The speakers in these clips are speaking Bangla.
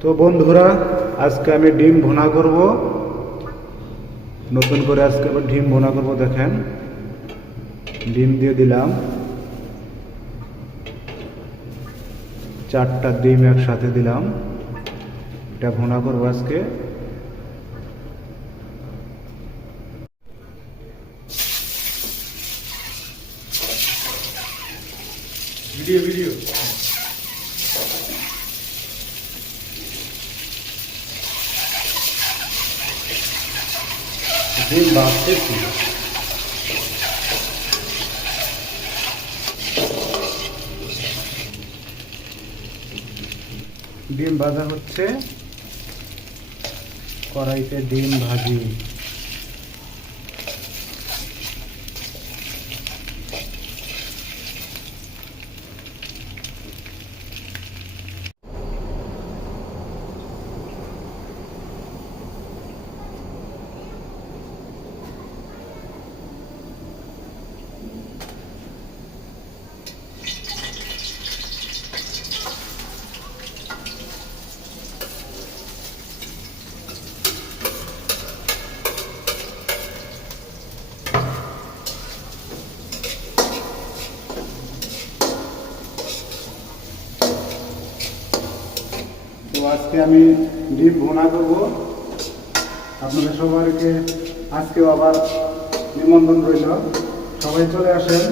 তো বন্ধুরা, আজকে আমি ডিম ভুনা করব। নতুন করে আজকে আবার ডিম ভুনা করব, দেখেন। ডিম দিয়ে দিলাম। চারটা ডিম একসাথে দিলাম। এটা ভুনা করব আজকে। Video video. ডিম ভাজতেছি ডিম ভাজা হচ্ছে। কড়াইতে ডিম ভাজি। আজকে আমি ডিম ভুনা করব। আপনাদের সবাইকে আজকেও আবার নিমন্ত্রণ রইল। সবাই চলে আসেন।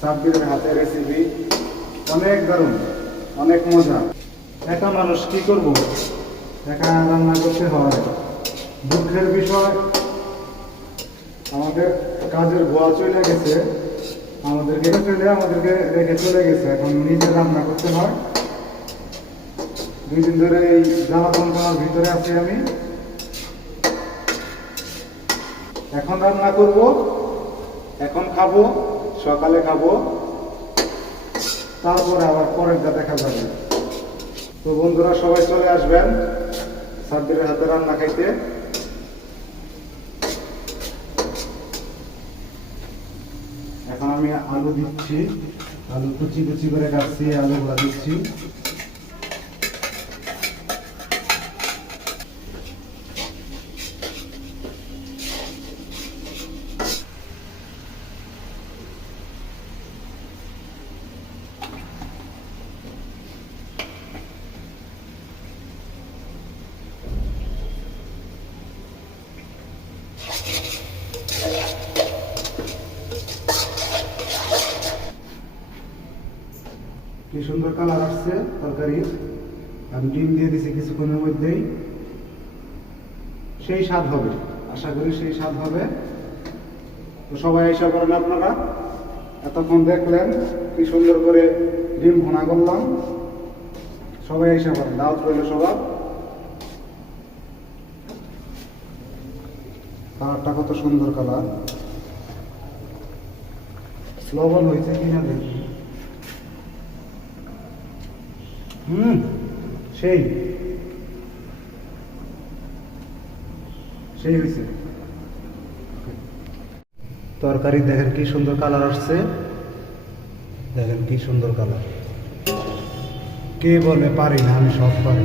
সাব্বিরের হাতে রেসিপি অনেক দারুণ, অনেক মজা। একা মানুষ কি করব? একা রান্না করতে হয়। দুঃখের বিষয়, আমাদের কাজের গোয়া চলে গেছে। আমাদেরকে চলে, আমাদেরকে রেখে চলে গেছে। এখন নিজে রান্না করতে হয়। দুই দিন ধরে এই জ্বালা যন্ত্রণার ভিতরে আছি আমি। এখন রান্না করব, এখন খাব, সকালে খাব, তারপরে আবার পরেরটা দেখা যাবে। তো বন্ধুরা, সবাই চলে আসবেন সাব্বিরের হাতে রান্না খাইতে। এখন আমি আলু দিচ্ছি, আলু কুচি কুচি করে কাটছি, আলুগুলা দিচ্ছি। কি সুন্দর কালার আসছে তরকারি? আমি ডিম দিয়ে দিছি কিছুক্ষণের মধ্যেই। সেই স্বাদ হবে, আশা করি সেই স্বাদ হবে। তো সবাই আশা করেন আপনারা। এতক্ষণ দেখলেন কি সুন্দর করে ডিম ভুনা করলাম। সবাই আশা করেন, দাওয়াত রইল সবার। কালারটা কত সুন্দর কালার। লবণ হয়েছে কিনা দেখি। হুম, সেই। সেই হয়েছে তরকারি দেখেন কি সুন্দর কালার আসছে। দেখেন কি সুন্দর কালার। কে বলে পারি না, আমি সব পারি